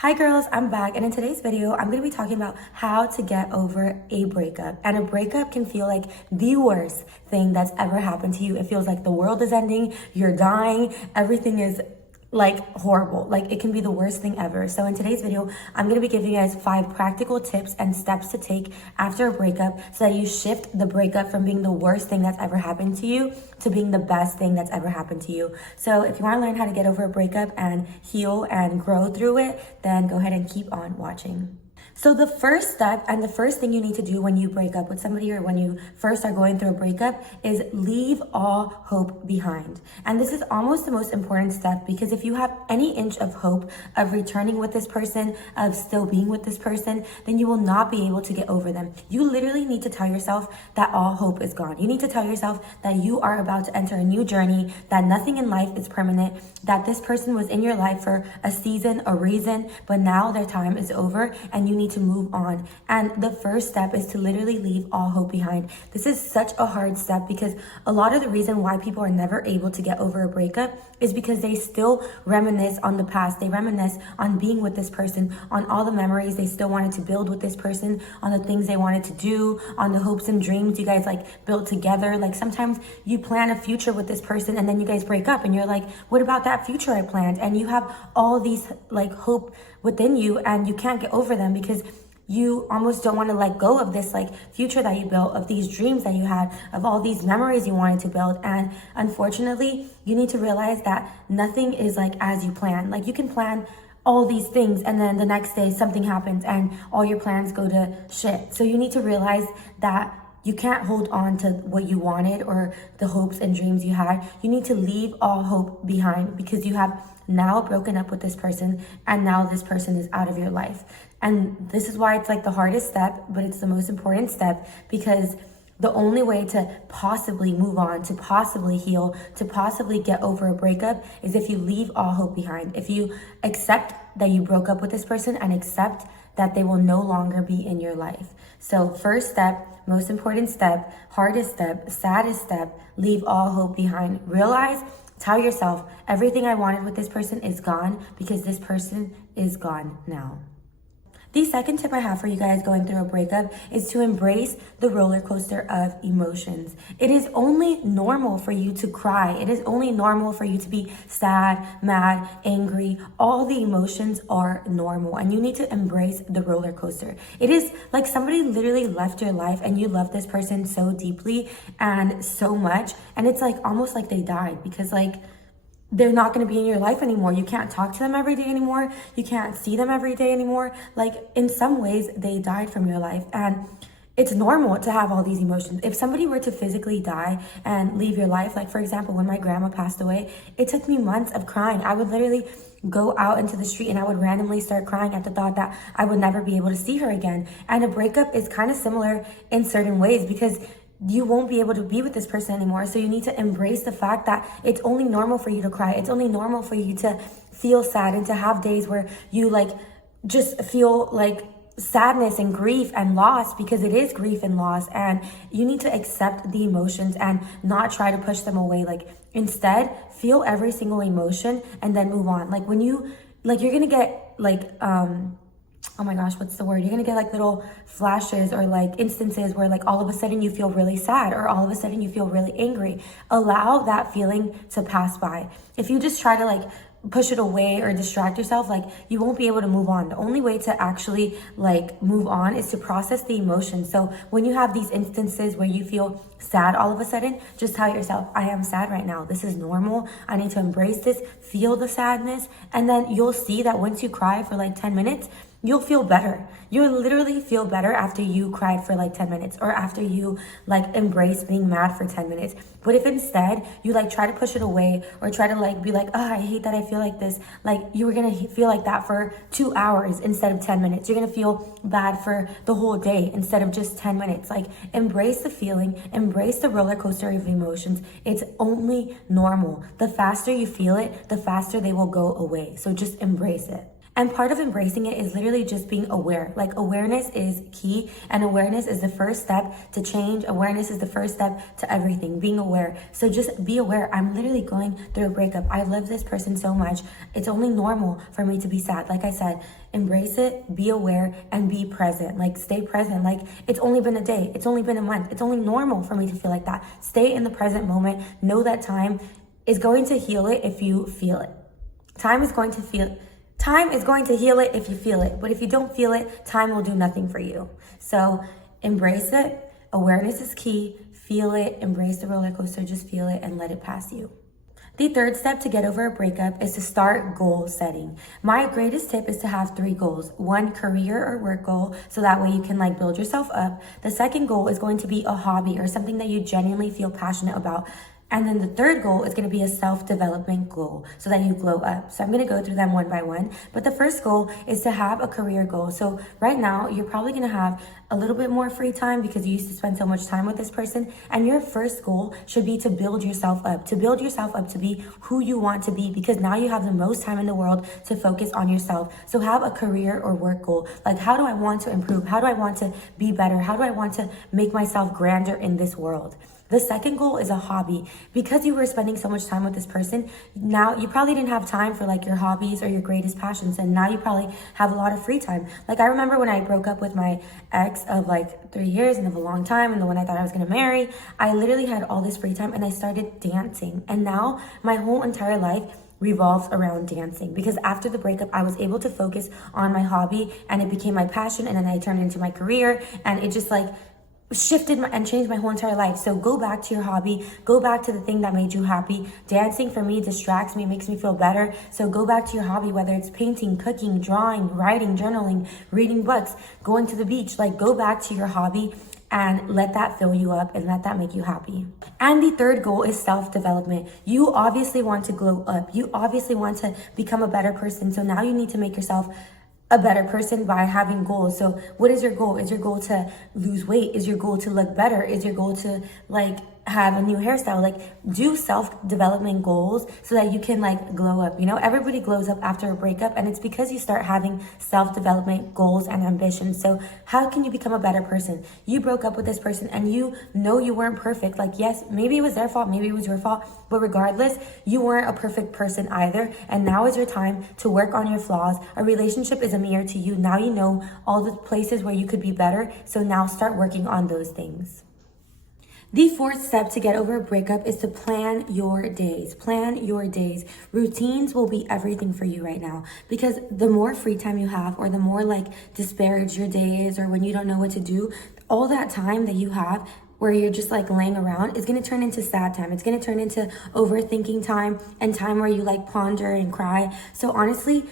Hi girls, I'm back, and in today's video, I'm going to be talking about how to get over a breakup. And a breakup can feel like the worst thing that's ever happened to you. It feels like the world is ending, you're dying, everything is like horrible. Like it can be the worst thing ever. So in today's video, I'm going to be giving you guys 5 practical tips and steps to take after a breakup so that you shift the breakup from being the worst thing that's ever happened to you to being the best thing that's ever happened to you. So if you want to learn how to get over a breakup and heal and grow through it, then go ahead and keep on watching. So the first step and the first thing you need to do when you break up with somebody or when you first are going through a breakup is leave all hope behind. And this is almost the most important step, because if you have any inch of hope of returning with this person, of still being with this person, then you will not be able to get over them. You literally need to tell yourself that all hope is gone. You need to tell yourself that you are about to enter a new journey, that nothing in life is permanent, that this person was in your life for a season, a reason, but now their time is over and you need to move on. And the first step is to literally leave all hope behind. This is such a hard step because a lot of the reason why people are never able to get over a breakup is because they still reminisce on the past. They reminisce on being with this person, on all the memories they still wanted to build with this person, on the things they wanted to do, on the hopes and dreams you guys like built together. Like sometimes you plan a future with this person and then you guys break up and you're like, what about that future I planned? And you have all these like hope within you and you can't get over them because you almost don't want to let go of this like future that you built, of these dreams that you had, of all these memories you wanted to build. And unfortunately, you need to realize that nothing is like as you plan. Like you can plan all these things and then the next day something happens and all your plans go to shit. So you need to realize that you can't hold on to what you wanted or the hopes and dreams you had. You need to leave all hope behind because you have now broken up with this person and now this person is out of your life. And this is why it's like the hardest step, but it's the most important step, because the only way to possibly move on, to possibly heal, to possibly get over a breakup is if you leave all hope behind. If you accept that you broke up with this person and accept that they will no longer be in your life. So first step, most important step, hardest step, saddest step, leave all hope behind. Realize, tell yourself, everything I wanted with this person is gone because this person is gone now. The second tip I have for you guys going through a breakup is to embrace the roller coaster of emotions. It is only normal for you to cry. It is only normal for you to be sad, mad, angry. All the emotions are normal and you need to embrace the roller coaster. It is like somebody literally left your life and you love this person so deeply and so much, and it's like almost like they died because like they're not going to be in your life anymore. You can't talk to them every day anymore. You can't see them every day anymore. Like in some ways they died from your life, and it's normal to have all these emotions. If somebody were to physically die and leave your life, like for example, when my grandma passed away, it took me months of crying. I would literally go out into the street and I would randomly start crying at the thought that I would never be able to see her again. And a breakup is kind of similar in certain ways because you won't be able to be with this person anymore. So you need to embrace the fact that it's only normal for you to cry. It's only normal for you to feel sad and to have days where you like just feel like sadness and grief and loss, because it is grief and loss. And you need to accept the emotions and not try to push them away. Like instead, feel every single emotion and then move on. Like when you, like you're gonna get like, oh my gosh, what's the word? You're gonna get like little flashes or like instances where like all of a sudden you feel really sad or all of a sudden you feel really angry. Allow that feeling to pass by. If you just try to like push it away or distract yourself, like you won't be able to move on. The only way to actually like move on is to process the emotions. So when you have these instances where you feel sad all of a sudden, just tell yourself, I am sad right now. This is normal. I need to embrace this, feel the sadness. And then you'll see that once you cry for like 10 minutes, you'll feel better. You'll literally feel better after you cried for like 10 minutes or after you like embrace being mad for 10 minutes. But if instead you like try to push it away or try to like be like, oh, I hate that I feel like this, like you were gonna feel like that for 2 hours instead of 10 minutes. You're gonna feel bad for the whole day instead of just 10 minutes. Like embrace the feeling, embrace the roller coaster of emotions. It's only normal. The faster you feel it, the faster they will go away. So just embrace it. And part of embracing it is literally just being aware. Like, awareness is key, and awareness is the first step to change. Awareness is the first step to everything, being aware. So just be aware. I'm literally going through a breakup. I love this person so much. It's only normal for me to be sad. Like I said, embrace it, be aware, and be present. Like, stay present. Like, it's only been a day, it's only been a month. It's only normal for me to feel like that. Stay in the present moment. Know that time is going to heal it if you feel it. Time is going to heal it if you feel it. But if you don't feel it, time will do nothing for you. So embrace it. Awareness is key. Feel it. Embrace the roller coaster. Just feel it and let it pass you. The third step to get over a breakup is to start goal setting. My greatest tip is to have 3 goals. 1, career or work goal, so that way you can like build yourself up. The second goal is going to be a hobby or something that you genuinely feel passionate about. And then the third goal is going to be a self-development goal so that you glow up. So I'm going to go through them one by one. But the first goal is to have a career goal. So right now, you're probably going to have a little bit more free time because you used to spend so much time with this person. And your first goal should be to build yourself up, to be who you want to be, because now you have the most time in the world to focus on yourself. So have a career or work goal. Like, how do I want to improve? How do I want to be better? How do I want to make myself grander in this world? The second goal is a hobby. Because you were spending so much time with this person, now you probably didn't have time for like your hobbies or your greatest passions, and now you probably have a lot of free time. Like, I remember when I broke up with my ex of like 3 years and of a long time, and the one I thought I was gonna marry, I literally had all this free time and I started dancing. And now my whole entire life revolves around dancing, because after the breakup I was able to focus on my hobby and it became my passion, and then I turned it into my career, and it just like shifted and changed my whole entire life. So go back to your hobby, go back to the thing that made you happy. Dancing for me distracts me, makes me feel better. So go back to your hobby, whether it's painting, cooking, drawing, writing, journaling, reading books, going to the beach. Like, go back to your hobby and let that fill you up and let that make you happy. And the third goal is self-development. You obviously want to glow up. You obviously want to become a better person. So now you need to make yourself a better person by having goals. So what is your goal? Is your goal to lose weight? Is your goal to look better? Is your goal to like have a new hairstyle? Like, do self-development goals so that you can like glow up. You know, everybody glows up after a breakup, and it's because you start having self-development goals and ambitions. So how can you become a better person? You broke up with this person and you know you weren't perfect. Like, yes, maybe it was their fault, maybe it was your fault, but regardless, you weren't a perfect person either. And now is your time to work on your flaws. A relationship is a mirror to you. Now you know all the places where you could be better. So now start working on those things. The fourth step to get over a breakup is to plan your days. Plan your days. Routines will be everything for you right now, because the more free time you have, or the more like disparaged your day is, or when you don't know what to do, all that time that you have where you're just like laying around is going to turn into sad time. It's going to turn into overthinking time and time where you like ponder and cry. So honestly,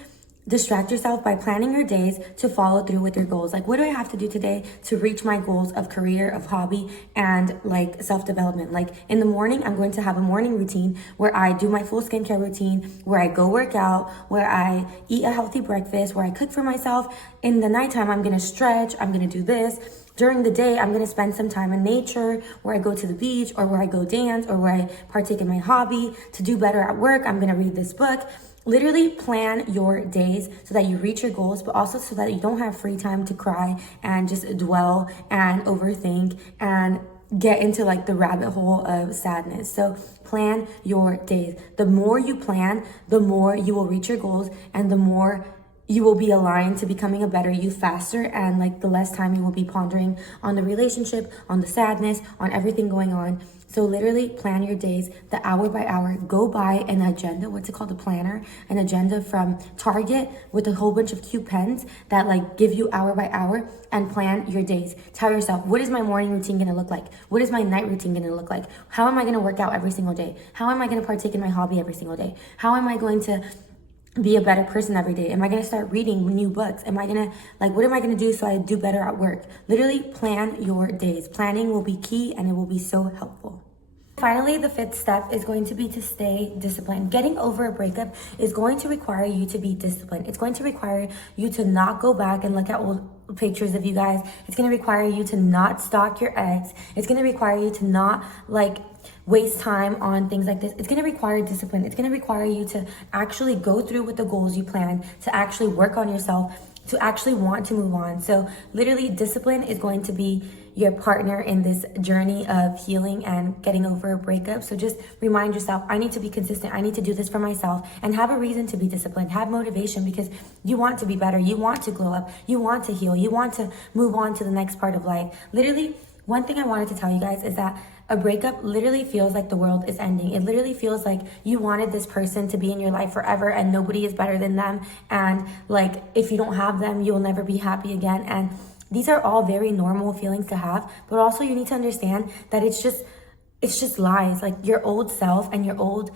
distract yourself by planning your days to follow through with your goals. Like, what do I have to do today to reach my goals of career, of hobby, and like self-development? Like, in the morning, I'm going to have a morning routine where I do my full skincare routine, where I go work out, where I eat a healthy breakfast, where I cook for myself. In the nighttime, I'm going to stretch, I'm going to do this. During the day, I'm going to spend some time in nature, where I go to the beach, or where I go dance, or where I partake in my hobby. To do better at work, I'm going to read this book. Literally plan your days so that you reach your goals, but also so that you don't have free time to cry and just dwell and overthink and get into like the rabbit hole of sadness. So plan your days. The more you plan, the more you will reach your goals, and the more you will be aligned to becoming a better you faster, and like the less time you will be pondering on the relationship, on the sadness, on everything going on. So literally plan your days, the hour by hour. Go buy an agenda, what's it called, a planner, an agenda from Target with a whole bunch of cute pens that like give you hour by hour, and plan your days. Tell yourself, what is my morning routine gonna look like? What is my night routine gonna look like? How am I gonna work out every single day? How am I gonna partake in my hobby every single day? How am I going to be a better person every day? Am I going to start reading new books? Am I going to, like, what am I going to do so I do better at work? Literally plan your days. Planning will be key, and it will be so helpful. Finally, the fifth step is going to be to stay disciplined. Getting over a breakup is going to require you to be disciplined. It's going to require you to not go back and look at old pictures of you guys. It's going to require you to not stalk your ex. It's going to require you to not like waste time on things like this. It's going to require discipline. It's going to require you to actually go through with the goals you plan, to actually work on yourself, to actually want to move on. So literally, discipline is going to be your partner in this journey of healing and getting over a breakup. So just remind yourself, I need to be consistent. I need to do this for myself, and have a reason to be disciplined. Have motivation, because you want to be better. You want to glow up. You want to heal. You want to move on to the next part of life. Literally, one thing I wanted to tell you guys is that a breakup literally feels like the world is ending. It literally feels like you wanted this person to be in your life forever and nobody is better than them. And like, if you don't have them, you'll never be happy again. And these are all very normal feelings to have, but also you need to understand that it's just lies. Like, your old self and your old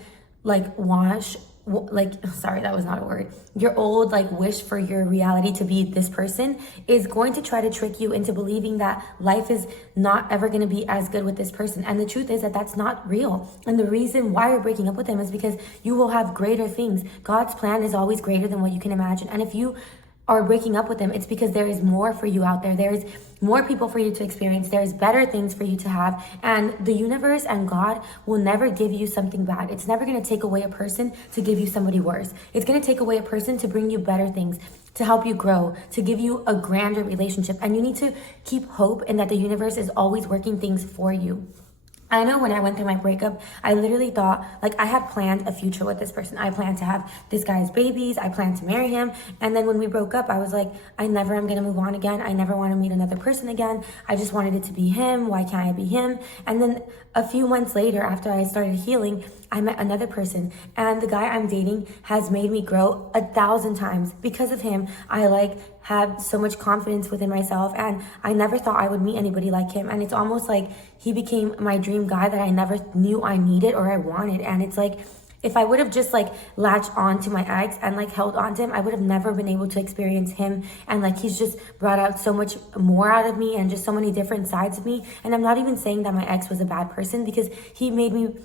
sorry, that was not a word. Your old wish for your reality to be this person is going to try to trick you into believing that life is not ever going to be as good with this person. And the truth is that that's not real. And the reason why you're breaking up with them is because you will have greater things. God's plan is always greater than what you can imagine. And if you are breaking up with them, it's because there is more for you out there. There is more people for you to experience. There's better things for you to have. And the universe and God will never give you something bad. It's never going to take away a person to give you somebody worse. It's going to take away a person to bring you better things, to help you grow, to give you a grander relationship. And you need to keep hope in that the universe is always working things for you. I know when I went through my breakup, I literally thought, I had planned a future with this person. I planned to have this guy's babies. I planned to marry him. And then when we broke up, I was like, I never am going to move on again. I never want to meet another person again. I just wanted it to be him. Why can't I be him? And then a few months later, after I started healing, I met another person. And the guy I'm dating has made me grow 1,000 times. Because of him, I have so much confidence within myself, and I never thought I would meet anybody like him. And it's almost like he became my dream guy that I never knew I needed or I wanted. And it's like, if I would have just latched on to my ex and held on to him, I would have never been able to experience him. And he's just brought out so much more out of me and just so many different sides of me. And I'm not even saying that my ex was a bad person, because he made me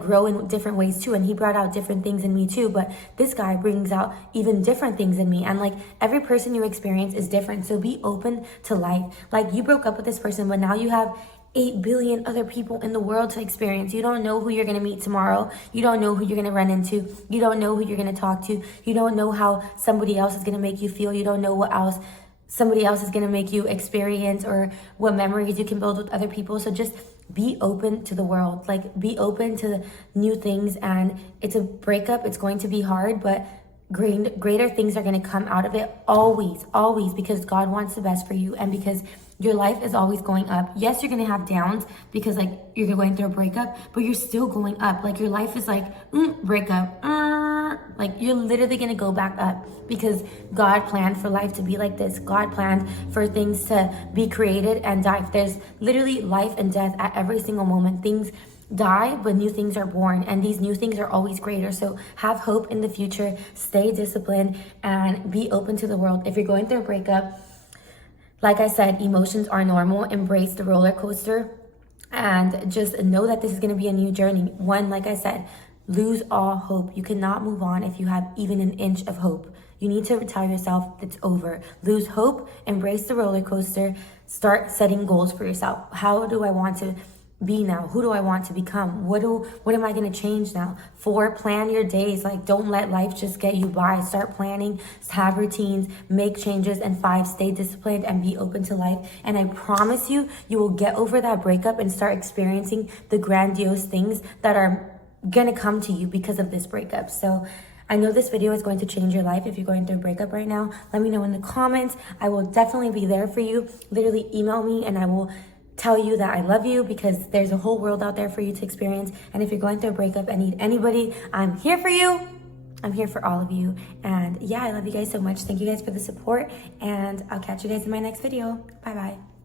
grow in different ways too, and he brought out different things in me too. But this guy brings out even different things in me, and every person you experience is different. So be open to life. You broke up with this person, but now you have 8 billion other people in the world to experience. You don't know who you're going to meet tomorrow. You don't know who you're going to run into. You don't know who you're going to talk to. You don't know how somebody else is going to make you feel. You don't know what else somebody else is going to make you experience, or what memories you can build with other people. So just be open to the world. Be open to new things. And it's a breakup. It's going to be hard, but greater things are going to come out of it. Always, because God wants the best for you, and because your life is always going up. Yes, you're going to have downs because you're going through a breakup, but you're still going up. Your life is breakup. You're literally going to go back up, because God planned for life to be like this. God planned for things to be created and die. There's literally life and death at every single moment. Things die, but new things are born, and these new things are always greater. So have hope in the future, stay disciplined, and be open to the world. If you're going through a breakup, like I said, emotions are normal. Embrace the roller coaster, and just know that this is going to be a new journey. One, like I said, lose all hope. You cannot move on if you have even an inch of hope. You need to tell yourself it's over. Lose hope, embrace the roller coaster, start setting goals for yourself. How do I want to be now? Who do I want to become? What am I going to change now? 4, plan your days. Don't let life just get you by. Start planning, have routines, make changes. And 5, stay disciplined and be open to life. And I promise you, you will get over that breakup and start experiencing the grandiose things that are going to come to you because of this breakup. So I know this video is going to change your life if you're going through a breakup right now. Let me know in the comments. I will definitely be there for you. Literally email me and I will tell you that I love you, because there's a whole world out there for you to experience. And if you're going through a breakup and need anybody, I'm here for you. I'm here for all of you. And yeah, I love you guys so much. Thank you guys for the support, and I'll catch you guys in my next video. Bye bye.